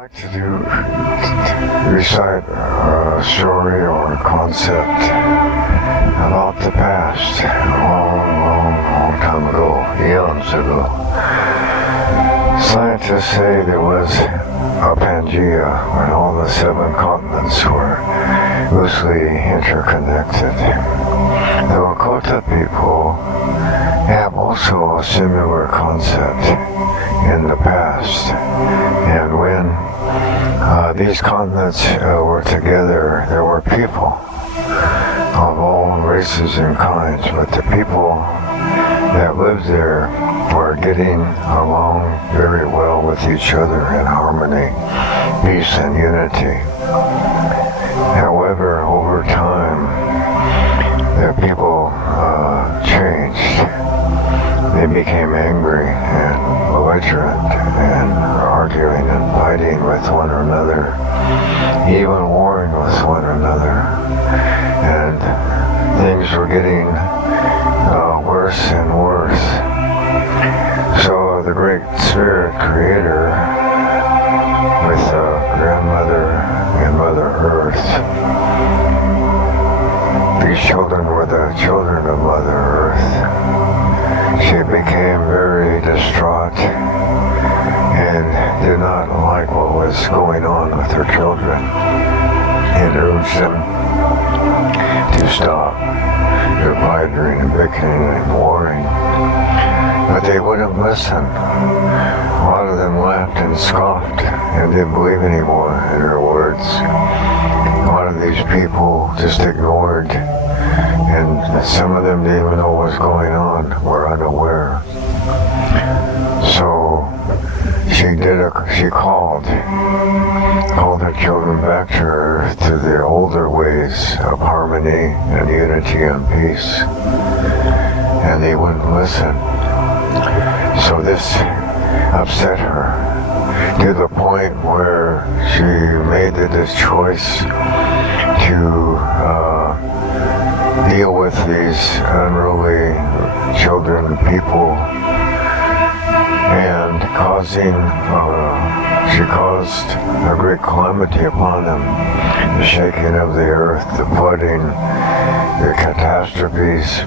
like to recite a story or a concept about the past, a long time ago, eons ago. Scientists say there was a Pangea when all the 7 continents were loosely interconnected. The Lakota people have also a similar concept in the past, and when these continents were together, there were people of all races and kinds, but the people that lived there were getting along very well with each other in harmony, peace, and unity. However, over time, the people changed. They became angry and belligerent and arguing and fighting with one another, even warring with one another. And things were getting worse and worse. So the Great Spirit Creator, with Grandmother and Mother Earth, these children were the children of Mother Earth. She became very distraught and did not like what was going on with her children and urged them to stop their fighting and bickering and warring. But they wouldn't listen. A lot of them laughed and scoffed and didn't believe anymore in her words. A lot of these people just ignored, and some of them didn't even know what was going on, were unaware. So she called her children back to her to the older ways of harmony and unity and peace, and they wouldn't listen. So this upset her to the point where she made this choice to deal with these unruly children and people, and she caused a great calamity upon them, the shaking of the earth, the flooding, the catastrophes,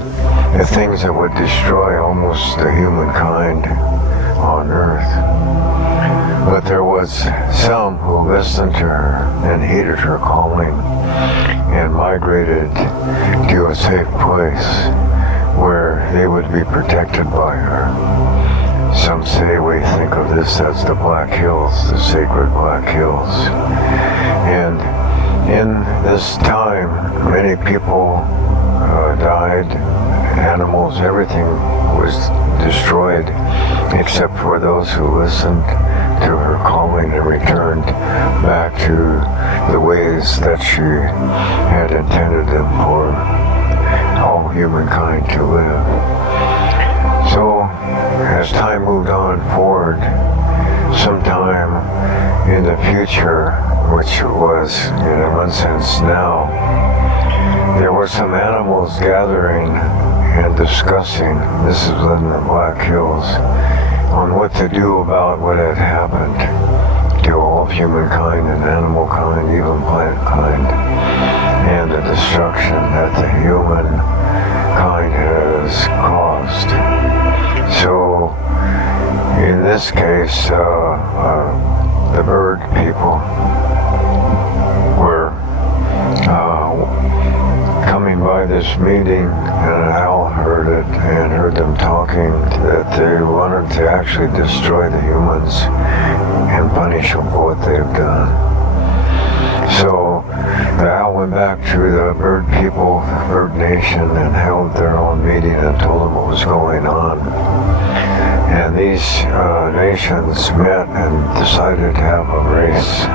the things that would destroy almost the humankind on earth. But there was some who listened to her and heeded her calling and migrated to a safe place where they would be protected by her. Some say we think of this as the Black Hills, the sacred Black Hills. And in this time, many people died, animals, everything was destroyed, except for those who listened to her calling and returned back to the ways that she had intended them for all humankind to live. So, as time moved on forward, sometime in the future, which was in one sense now, there were some animals gathering and discussing, this is in the Black Hills, on what to do about what had happened to all of humankind and animal kind, even plant kind, and the destruction that the human kind has caused. So, in this case, the bird people were coming by this meeting, and Al heard it and heard them talking that they wanted to actually destroy the humans and punish them for what they've done. So the Al went back to the bird people, the bird nation, and held their own meeting and told them what was going on. And these nations met and decided to have a race.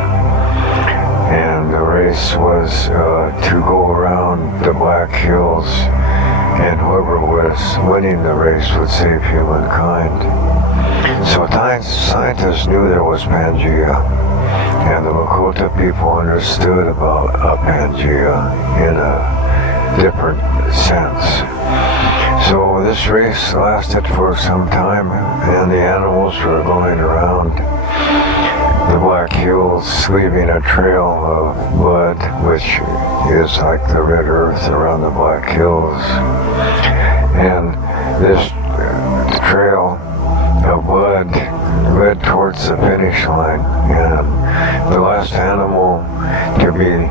And the race was to go around the Black Hills, and whoever was winning the race would save humankind. So scientists knew there was Pangea, and the Lakota people understood about a Pangea in a different sense. So this race lasted for some time, and the animals were going around the Black Hills, leaving a trail of blood, which is like the red earth around the Black Hills. And this trail of blood led towards the finish line, and the last animal to be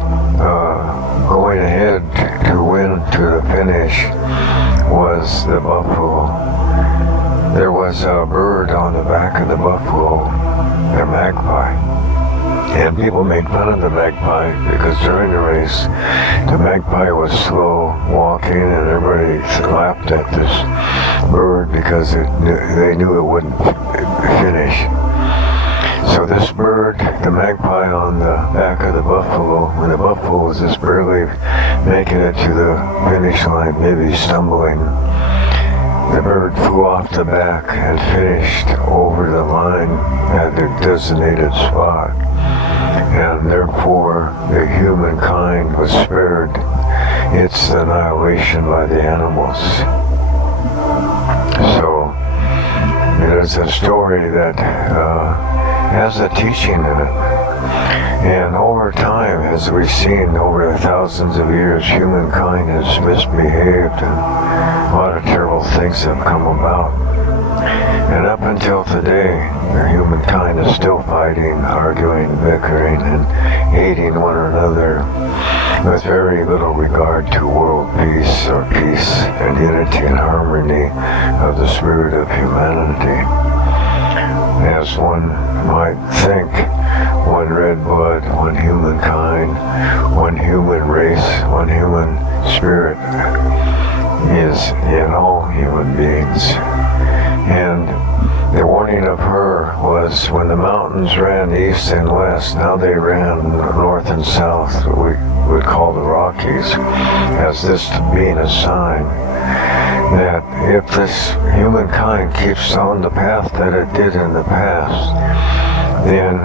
going ahead to win to the finish was the buffalo. There was a bird on the back of the buffalo, a magpie. And people made fun of the magpie because during the race, the magpie was slow walking, and everybody laughed at this bird because they knew it wouldn't finish. So this bird, the magpie on the back of the buffalo, when the buffalo was just barely making it to the finish line, maybe stumbling, the bird flew off the back and finished over the line at the designated spot. And therefore, the humankind was spared its annihilation by the animals. So, it is a story that has a teaching in it. And over time, as we've seen over the thousands of years, humankind has misbehaved and a lot of terrible things have come about. And up until today, humankind is still fighting, arguing, bickering, and hating one another with very little regard to world peace or peace and unity and harmony of the spirit of humanity. As one might think, one red blood, one humankind, one human race, one human spirit is in all human beings. And the warning of her was when the mountains ran east and west, now they ran north and south, we would call the Rockies, as this being a sign that if this humankind keeps on the path that it did in the past, then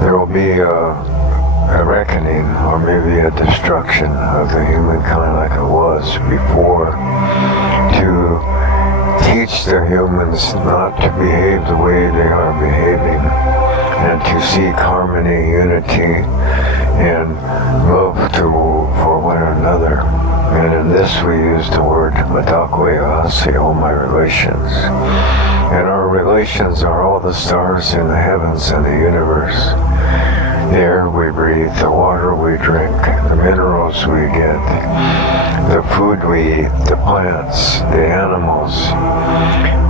there will be a reckoning or maybe a destruction of the humankind like it was before, to teach the humans not to behave the way they are behaving, and to seek harmony, unity, and love for one another. And in this we use the word byJiiniikwe, all my relations. And our relations are all the stars in the heavens and the universe. The air we breathe, the water we drink, the minerals we get, the food we eat, the plants, the animals,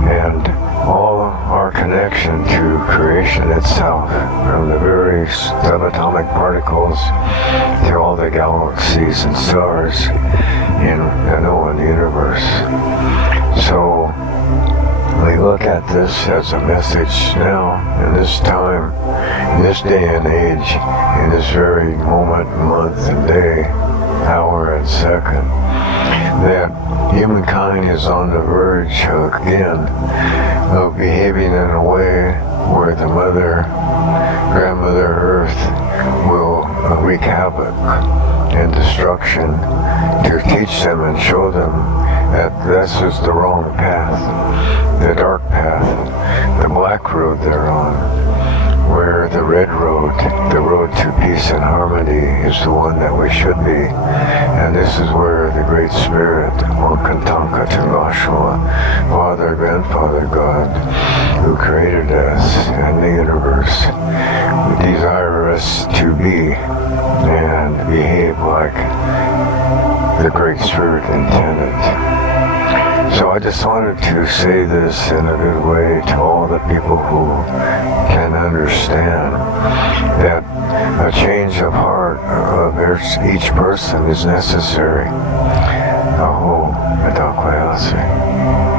and all our connection to creation itself, from the very subatomic particles to all the galaxies and stars in the known universe. So we look at this as a message now, in this time, in this day and age, in this very moment, month and day, hour and second, that humankind is on the verge again of behaving in a way where the grandmother Earth will wreak havoc and destruction to teach them and show them that this is the wrong path, the dark path, the black road they're on, where the red road, the road to peace and harmony, is the one that we should be. And this is where the Great Spirit, Wakantanka Tungashua, Father, Grandfather God, who created us and the universe, desire us to be and behave like the Great Spirit intended. So I just wanted to say this in a good way to all the people who can understand that a change of heart of each person is necessary. Aho, byJiiniikwe.